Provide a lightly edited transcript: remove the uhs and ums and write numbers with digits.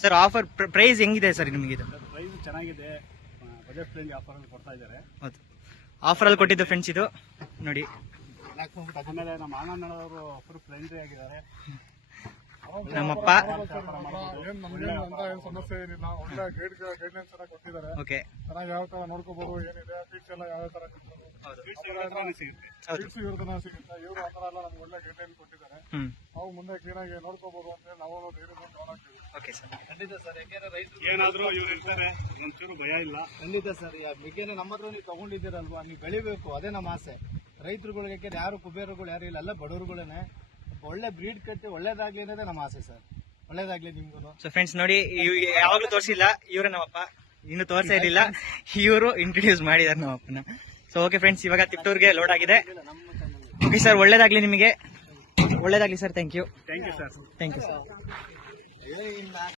Sir offer price ಹೆಂಗಿದೆ sir ನಿಮಗೆ ಇದು? ಪ್ರೈಸ್ ಚೆನ್ನಾಗಿದೆ, ಬಜೆಟ್ ಫ್ರೆಂಡ್ಲಿ ಆಫರ್ ಅಲ್ಲಿ ಕೊಡ್ತಾ ಇದ್ದಾರೆ. ಹೌದು, ಆಫರ್ ಅಲ್ಲಿ ಕೊಟ್ಟಿದ್ದು ಫ್ರೆಂಡ್ಸ್ ಇದು ನೋಡಿ. ಆಮೇಲೆ ನಮ್ಮ ಆನಂದವರು ಫುಲ್ ಫ್ರೆಂಡ್ಲಿ ಆಗಿದ್ದಾರೆ. ನಮ್ಮಪ್ಪ ಸಮಸ್ಯೆ ಏನಿಲ್ಲ, ಒಳ್ಳೆ ಗೈಡ್ಲೈನ್ಸ್ ಎಲ್ಲ ಕೊಟ್ಟಿದ್ದಾರೆ. ಓಕೆ, ಚೆನ್ನಾಗಿ ಯಾವ ತರ ನೋಡ್ಕೋಬಹುದು, ಏನಿದೆ ಫೀಡ್ಸ್ ಎಲ್ಲ ಯಾವ ತರ ಫೀಡ್ಸ್ ಇವ್ರ ತನ ಸಿಗುತ್ತೆ. ಇವರು ಆ ತರ ಎಲ್ಲ ನಮ್ಗೆ ಒಳ್ಳೆ ಗೈಡ್ಲೈನ್ ಕೊಟ್ಟಿದ್ದಾರೆ. ನಾವು ಮುಂದೆ ಕ್ಲೀನ್ ಆಗಿ ನೋಡ್ಕೋಬಹುದು ಅಂತ ಹೇಳಿ ನಾವು ಡೈರಿ ಗಮನ ಹಾಕ್ತೀವಿ. ಓಕೆ ಸರ್, ಖಂಡಿತ ಸರ್. ಯಾಕೆಂದ್ರೆ ರೈತರು ಏನಾದ್ರು ಇವ್ರು ಇರ್ತಾರೆ, ಒಂಚೂರು ಭಯ ಇಲ್ಲ. ಖಂಡಿತ ಸರ್. ಬೇಕೇನೆ ನಮ್ಮ ಹತ್ರ ನೀವು ತಗೊಂಡಿದ್ದೀರಲ್ವಾ, ನೀವು ಬೆಳಿಬೇಕು, ಅದೇ ನಮ್ಮ ಆಸೆ. ರೈತರುಗಳಿಗೆ ಯಾರು ಕುಬೇರಗಳು ಯಾರು ಇಲ್ಲ, ಎಲ್ಲ ಬಡವರುಗಳೇನೆ. ಒಳ್ಳೆ ಬ್ರೀಡ್ ಕಟ್ಟಿ ಒಳ್ಳೇದಾಗ್ಲಿ ಅನ್ನೋದೇ ನಮ್ಮ ಆಸೆ ಸರ್. ಒಳ್ಳೇದಾಗ್ಲಿ ನಿಮ್ಗೂ. ಸೊ ಫ್ರೆಂಡ್ಸ್ ನೋಡಿ, ಯಾವಾಗ್ಲೂ ತೋರಿಸಿಲ್ಲ, ಇವರೇ ನಮ್ಮಪ್ಪ. ಇನ್ನು ತೋರಿಸೇ ಇರಲಿಲ್ಲ, ಇವರು ಇಂಟ್ರೊಡ್ಯೂಸ್ ಮಾಡಿದಾರೆ ನಮ್ಮಪ್ಪನ. ಸೊ ಓಕೆ ಫ್ರೆಂಡ್ಸ್, ಇವಾಗ ತಿಪ್ಟೂರ್ಗೆ ಲೋಡ್ ಆಗಿದೆ. ಓಕೆ ಸರ್, ಒಳ್ಳೇದಾಗ್ಲಿ ನಿಮಗೆ, ಒಳ್ಳೇದಾಗ್ಲಿ sir. Thank you sir. Thank you sir.